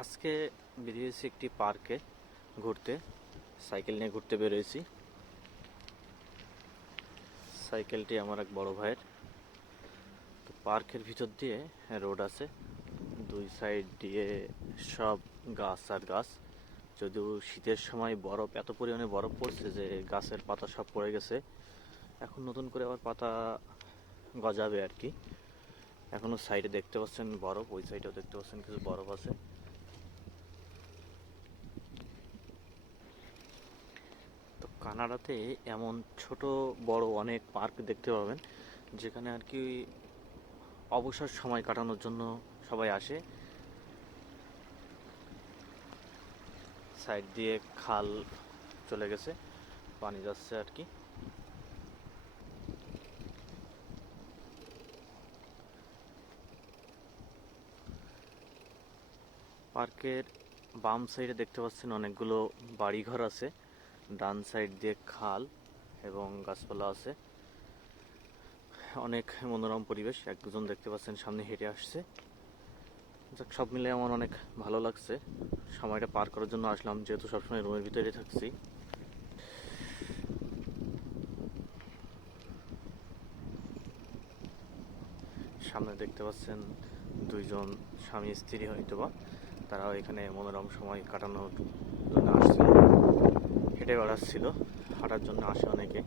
আজকে বেরিয়েছি একটি পার্কে ঘুরতে। সাইকেল নিয়ে ঘুরতে বেরিয়েছি। সাইকেলটি আমার এক বড় ভাইয়ের। তো পার্কের ভিতর দিয়ে রোড আছে, দুই সাইড দিয়ে সব গাছ আর গাছ। যদিও শীতের সময় বরফ, এত পরিমাণে বরফ পড়ছে যে গাছের পাতা সব পড়ে গেছে। এখন নতুন করে আবার পাতা গজাবে আর কি। এখনো সাইডে দেখতে পাচ্ছেন বরফ, ওই সাইডেও দেখতে পাচ্ছেন কিছু বরফ আছে। তো কানাডাতে এমন ছোট বড় অনেক পার্ক দেখতে পাবেন, যেখানে আর কি অবসর সময় কাটানোর জন্য সবাই আসে। সাইড দিয়ে খাল চলে গেছে, পানি যাচ্ছে আর কি। পার্কের বাম সাইডে দেখতে পাচ্ছেন অনেকগুলো বাড়িঘর আছে, ডান সাইড দিয়ে খাল এবং গাছপালা আছে। অনেক মনোরম পরিবেশ। এক দুজন দেখতে পাচ্ছেন সামনে হেঁটে আসছে। যাক, সব মিলে আমার অনেক ভালো লাগছে। সময়টা পার করার জন্য আসলাম, যেহেতু সবসময় রুমের ভিতরে থাকছি। সামনে দেখতে পাচ্ছেন দুইজন স্বামী স্ত্রী, হয়তোবা তারাও এখানে মনোরম সময় কাটানোর জন্য আসছিল, হেঁটে বেড়াচ্ছিল। হাঁটার জন্য আসে অনেকে।